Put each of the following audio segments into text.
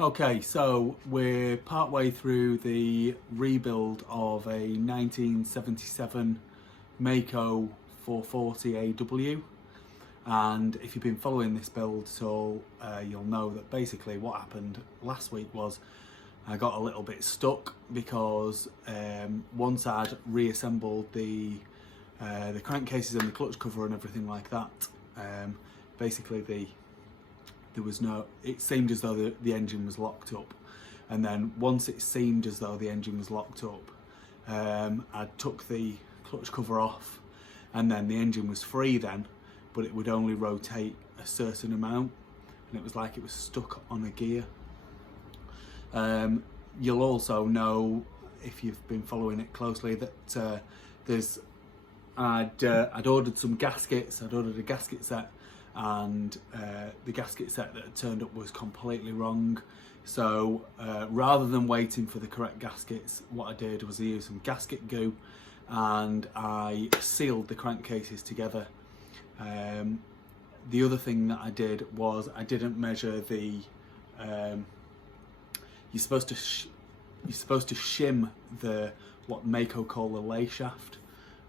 Okay, so we're partway through the rebuild of a 1977 Maico 440AW, and if you've been following this build at all, you'll know that basically what happened last week was I got a little bit stuck because once I'd reassembled the crankcases and the clutch cover and everything like that, basically there was no, it seemed as though the engine was locked up, and then once it seemed as though the engine was locked up, I took the clutch cover off, and then the engine was free then, but it would only rotate a certain amount, and it was like it was stuck on a gear. You'll also know, if you've been following it closely, that I'd ordered some gaskets. I'd ordered a gasket set, and the gasket set that had turned up was completely wrong. So rather than waiting for the correct gaskets, what I did was I used some gasket goo and I sealed the crankcases together. The other thing that I did was I didn't measure the you're supposed to shim the what Maico call the lay shaft.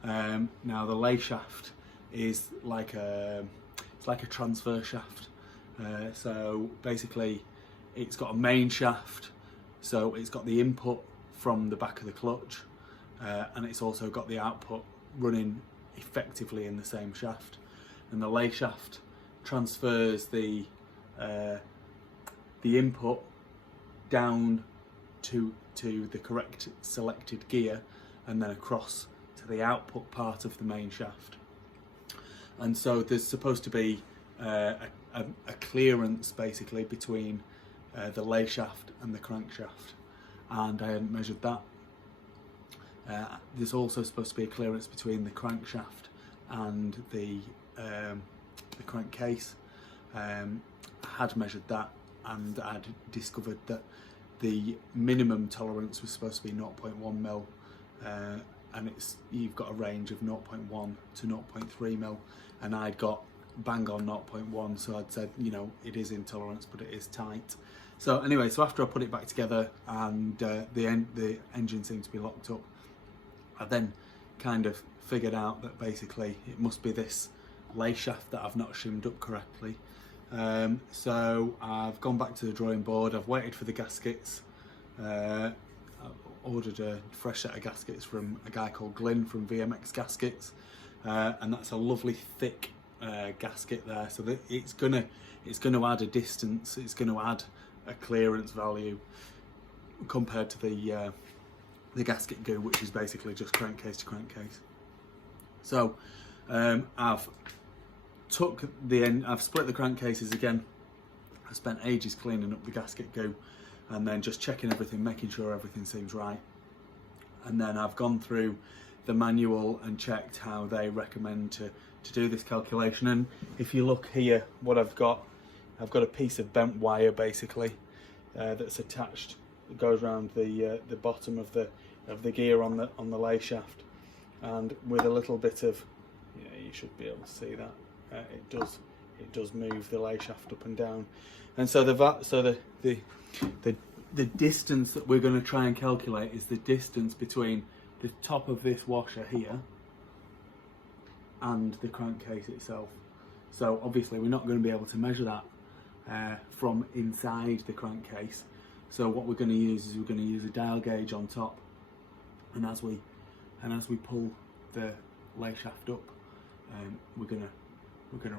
Now the lay shaft is like it's like a transfer shaft. So basically it's got a main shaft, so it's got the input from the back of the clutch, and it's also got the output running effectively in the same shaft. And the lay shaft transfers the input down to the correct selected gear, and then across to the output part of the main shaft. And so there's supposed to be a clearance basically between the lay shaft and the crankshaft, and I hadn't measured that. There's also supposed to be a clearance between the crankshaft and the crankcase. I had measured that, and I'd discovered that the minimum tolerance was supposed to be 0.1 mil, and you've got a range of 0.1 to 0.3 mil, and I'd got bang on 0.1, so I'd said, you know, it is in tolerance, but it is tight. So anyway, so after I put it back together and the engine seemed to be locked up, I then kind of figured out that basically it must be this lay shaft that I've not shimmed up correctly. So I've gone back to the drawing board. I've waited for the gaskets. I've ordered a fresh set of gaskets from a guy called Glyn from VMX Gaskets, and that's a lovely thick gasket there, so that it's gonna add a distance. It's going to add a clearance value compared to the gasket goo, which is basically just crankcase to crankcase. So I've split the crankcases again. I spent ages cleaning up the gasket goo and then just checking everything, making sure everything seems right. And then I've gone through the manual and checked how they recommend to do this calculation. And if you look here, what I've got a piece of bent wire basically that's attached. It goes around the bottom of the gear on the lay shaft, and with a little bit of, you should be able to see that. It does move the lay shaft up and down, and so the distance that we're going to try and calculate is the distance between the top of this washer here and the crankcase itself. So obviously we're not going to be able to measure that from inside the crankcase. So what we're going to use is we're going to use a dial gauge on top, and as we pull the lay shaft up, we're going to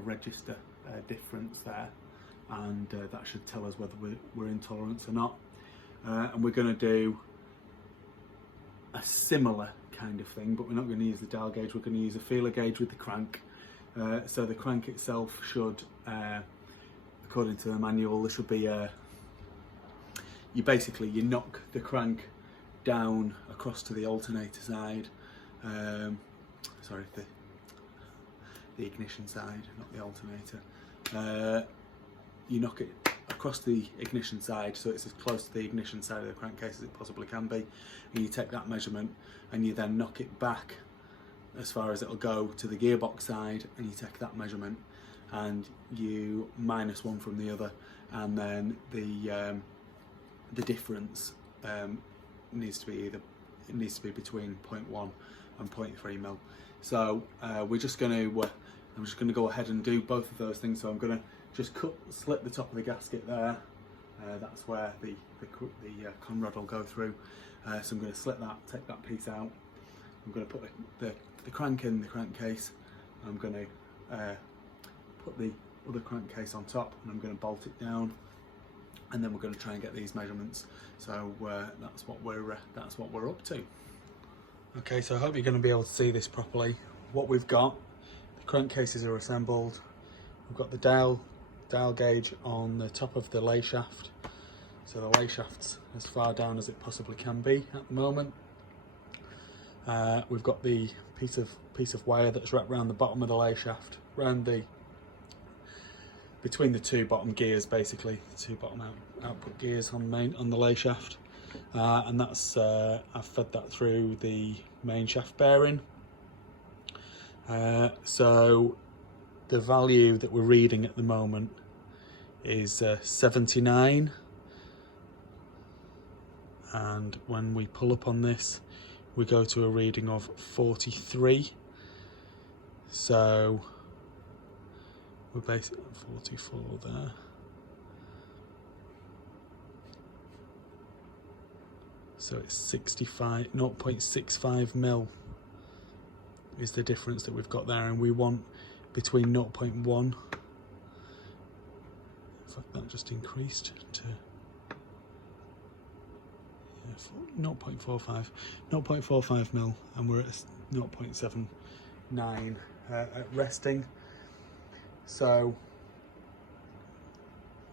register a difference there, and that should tell us whether we're in tolerance or not. And we're going to do a similar kind of thing, but we're not going to use the dial gauge. We're going to use a feeler gauge with the crank. So the crank itself should, according to the manual, there should be you knock the crank down across to the alternator side. Sorry, the ignition side, not the alternator. You knock it across the ignition side, so it's as close to the ignition side of the crankcase as it possibly can be, and you take that measurement and you then knock it back as far as it'll go to the gearbox side, and you take that measurement and you minus one from the other, and then the difference needs to be between 0.1 and 0.3 mil. So we're just going to I'm just going to go ahead and do both of those things. So I'm going to just slit the top of the gasket there. That's where the conrod will go through. So I'm going to slit that, take that piece out. I'm going to put the crank in the crankcase. I'm going to put the other crankcase on top, and I'm going to bolt it down. And then we're going to try and get these measurements. So that's what we're up to. Okay, so I hope you're going to be able to see this properly. What we've got, the crankcases are assembled. We've got the dial gauge on the top of the lay shaft. So the lay shaft's as far down as it possibly can be at the moment. We've got the piece of wire that's wrapped around the bottom of the lay shaft, between the two bottom gears, basically, the two bottom output gears on the lay shaft, and that's I've fed that through the main shaft bearing. So the value that we're reading at the moment is 79, and when we pull up on this, we go to a reading of 43. So we're basically 44 there. So it's 0.65 mil is the difference that we've got there, and we want between 0.1. In fact, that just increased to 0.45 mil, and we're at 0.79 at resting. So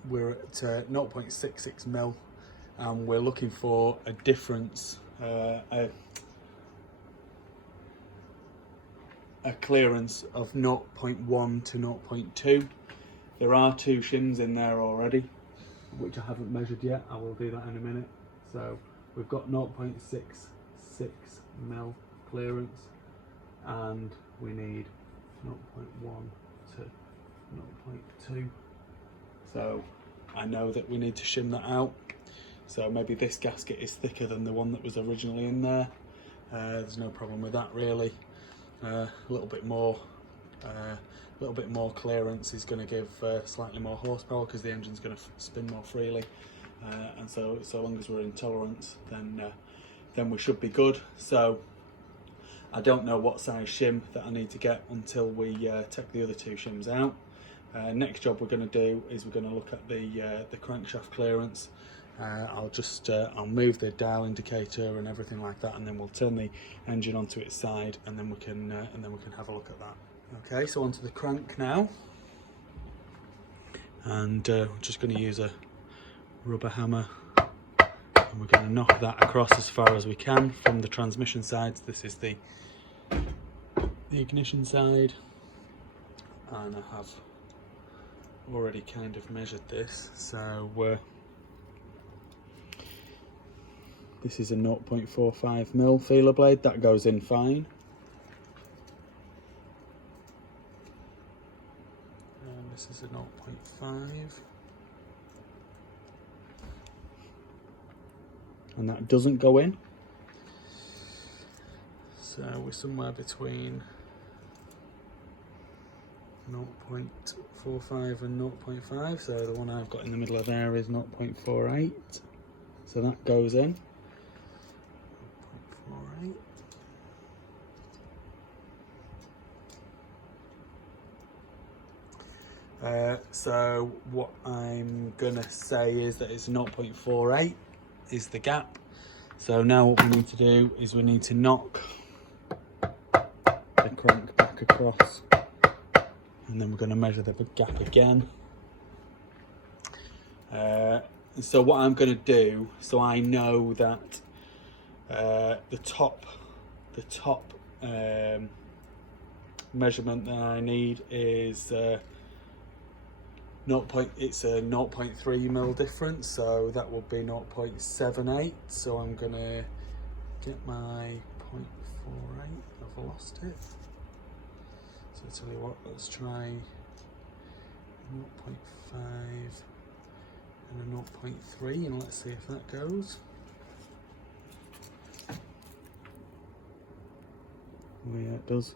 we're at 0.66 mil, and we're looking for a difference, a clearance of 0.1 to 0.2. There are 2 shims in there already, which I haven't measured yet. I will do that in a minute. So we've got 0.66 mil clearance, and we need 0.1 to 0.2. So I know that we need to shim that out. So maybe this gasket is thicker than the one that was originally in there. There's no problem with that really. A little bit more clearance is going to give slightly more horsepower, because the engine's going to spin more freely. And so long as we're in tolerance, then we should be good. So I don't know what size shim that I need to get until we take the other 2 shims out. Next job we're going to do is we're going to look at the crankshaft clearance. I'll move the dial indicator and everything like that, and then we'll turn the engine onto its side, and then we can have a look at that. Okay, so onto the crank now, and I'm just going to use a rubber hammer, and we're going to knock that across as far as we can from the transmission side. So this is the ignition side, and I have already kind of measured this. So this is a 0.45 mil feeler blade, that goes in fine. And this is a 0.5. And that doesn't go in. So we're somewhere between 0.45 and 0.5. So the one I've got in the middle of there is 0.48. So that goes in. 0.48. So what I'm gonna say is that it's 0.48 is the gap. So now what we need to do is we need to knock the crank back across, and then we're going to measure the gap again. So what I'm going to do, so I know that the top measurement that I need is it's a 0.3 mil difference, so that will be 0.78. So I'm gonna get my 0.48. I've lost it. So I'll tell you what, let's try 0.5 and a 0.3, and let's see if that goes. Oh yeah, it does,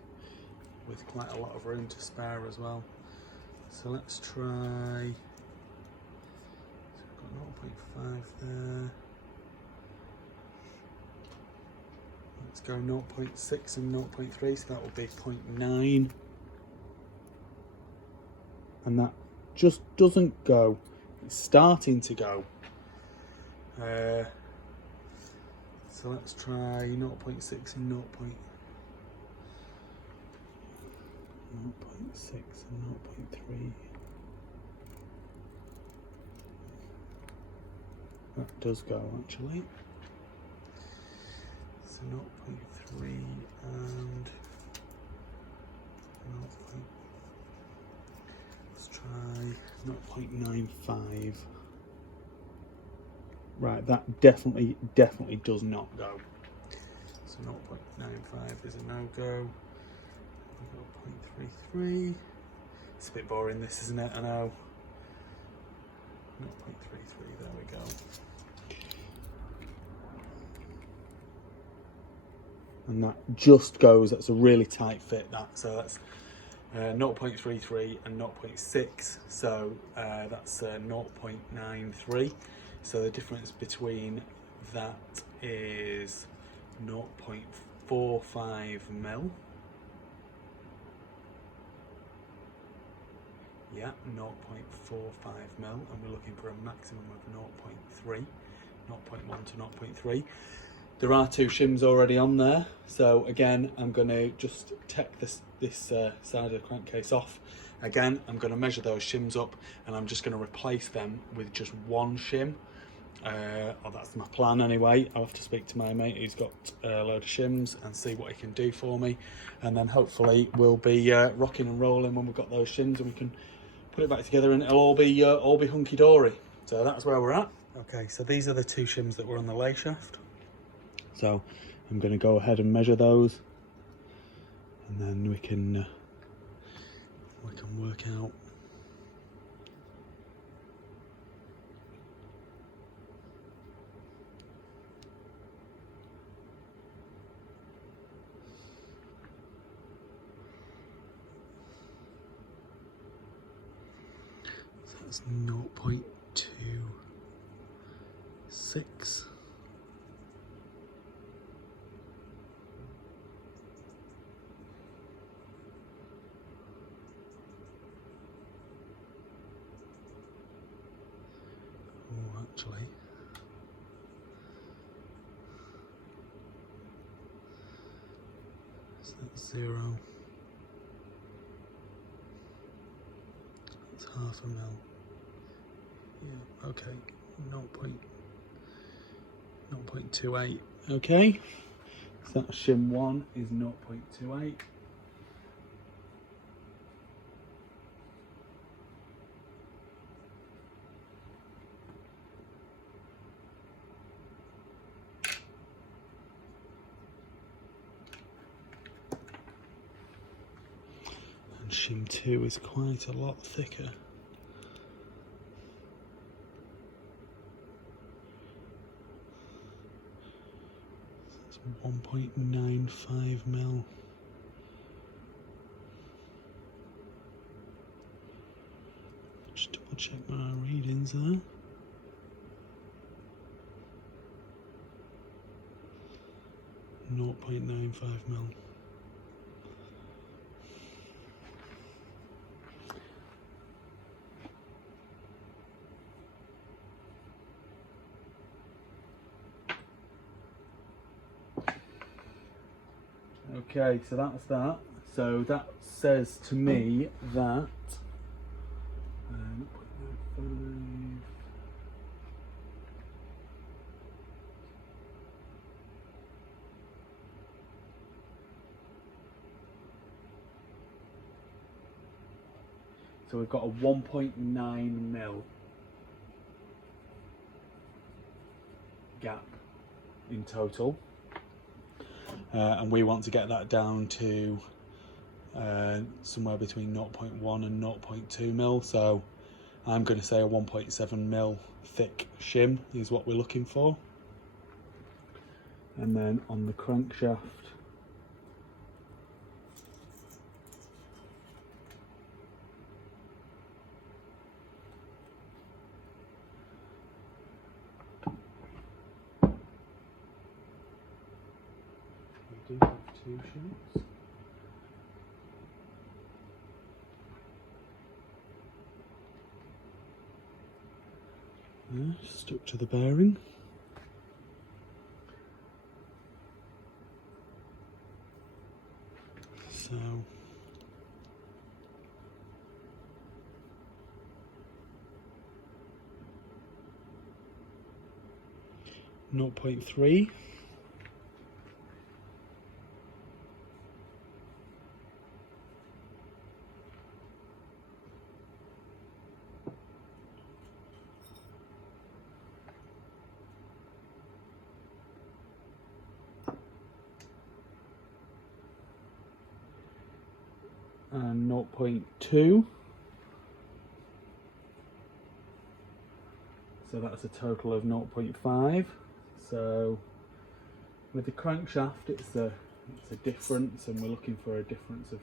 with quite a lot of room to spare as well. So let's try, so we've got 0.5 there. Let's go 0.6 and 0.3, so that will be 0.9. And that just doesn't go. It's starting to go. So let's try 0.6 and 0.6 and 0.3. That does go actually. So 0.3 and 0. Let's try 0.95. Right, that definitely does not go. So 0.95 is a no-go. 0.33. It's a bit boring this, isn't it? I know. 0.33, there we go. And that just goes, that's a really tight fit, that. So that's 0.33 and 0.6, so that's 0.93. So the difference between that is 0.45 mil. Yeah, 0.45 mil, and we're looking for a maximum of 0.3, 0.1 to 0.3. There are two shims already on there, so again I'm going to just take this side of the crankcase off. Again, I'm going to measure those shims up, and I'm just going to replace them with just one shim. Or that's my plan anyway. I'll have to speak to my mate who's got a load of shims and see what he can do for me, and then hopefully we'll be rocking and rolling when we've got those shims, and we can put it back together and it'll all be hunky-dory. So that's where we're at. Okay, so these are the two shims that were on the lay shaft. So I'm going to go ahead and measure those, and then we can work out so that's 0.26. Actually, so that's 0. That's half a mil. Yeah, okay. 0.28. Okay, so that shim 1 is 0.28. Shim 2 is quite a lot thicker. It's 1.95 mil. Just double check my readings there. .95 mil. Okay, so that's that. So that says to me that so we've got a 1.9 mil gap in total. And we want to get that down to somewhere between 0.1 and 0.2 mil. So I'm going to say a 1.7mm thick shim is what we're looking for. And then on the crankshaft, we do have 2 shims. Stuck to the bearing. So Note 0.3. And 0.2, so that's a total of 0.5. So with the crankshaft it's a difference, and we're looking for a difference of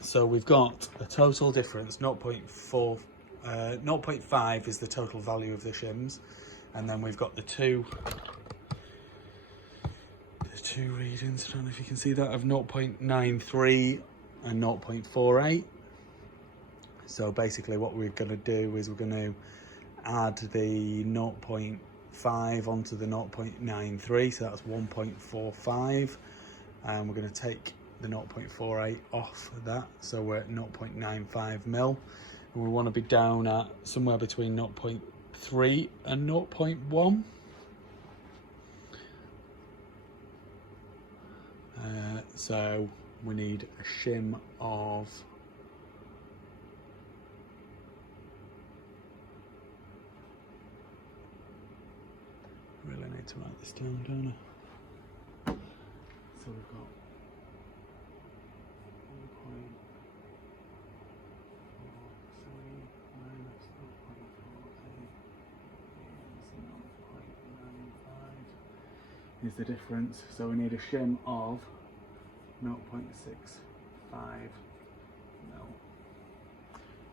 So we've got a total difference, 0.4, 0.5 is the total value of the shims, and then we've got the two readings, I don't know if you can see that, of 0.93 and 0.48. So basically what we're going to do is we're going to add the 0.5 onto the 0.93, so that's 1.45, and we're going to take the 0.48 off of that, so we're at 0.95mm, and we want to be down at somewhere between 0.3 and 0.1. So we need a shim of really need to write this down, don't I? So we've got 1.43 minus 0.48 is the difference. So we need a shim of 0.65 mil.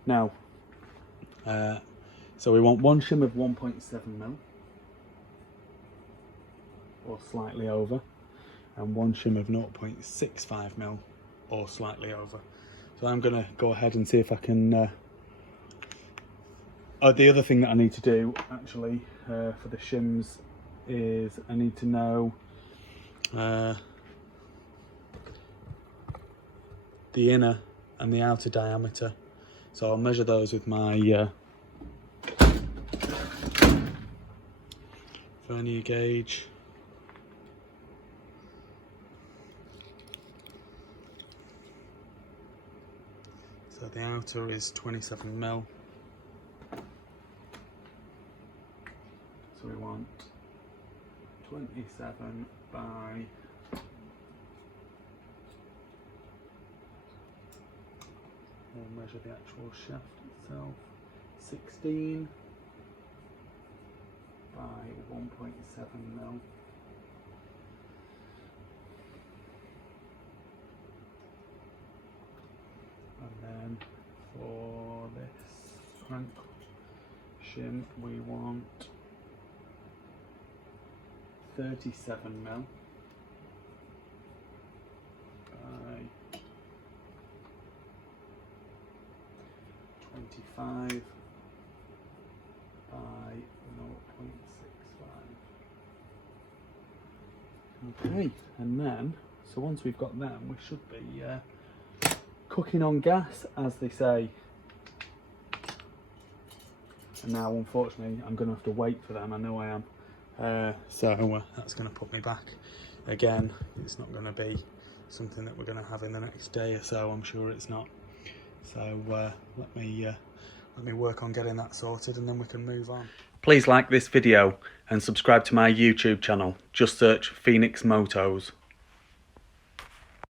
Now, so we want one shim of 1.7 mil, or slightly over, and one shim of 0.65 mil, or slightly over. So I'm going to go ahead and see if I can... the other thing that I need to do, actually, for the shims is I need to know the inner and the outer diameter. So I'll measure those with my vernier gauge. So the outer is 27mm. So we want 27 by we'll measure the actual shaft itself, 16 by 1.7mm. And then for this crank shim we want 37mm by 25 by 0.65. Okay, and then, so once we've got them, we should be cooking on gas, as they say. And now, unfortunately, I'm going to have to wait for them. I know I am. So that's going to put me back again. It's not going to be something that we're going to have in the next day or so, I'm sure it's not. So let me work on getting that sorted and then we can move on. Please like this video and subscribe to my YouTube channel. Just search Phoenix Motos.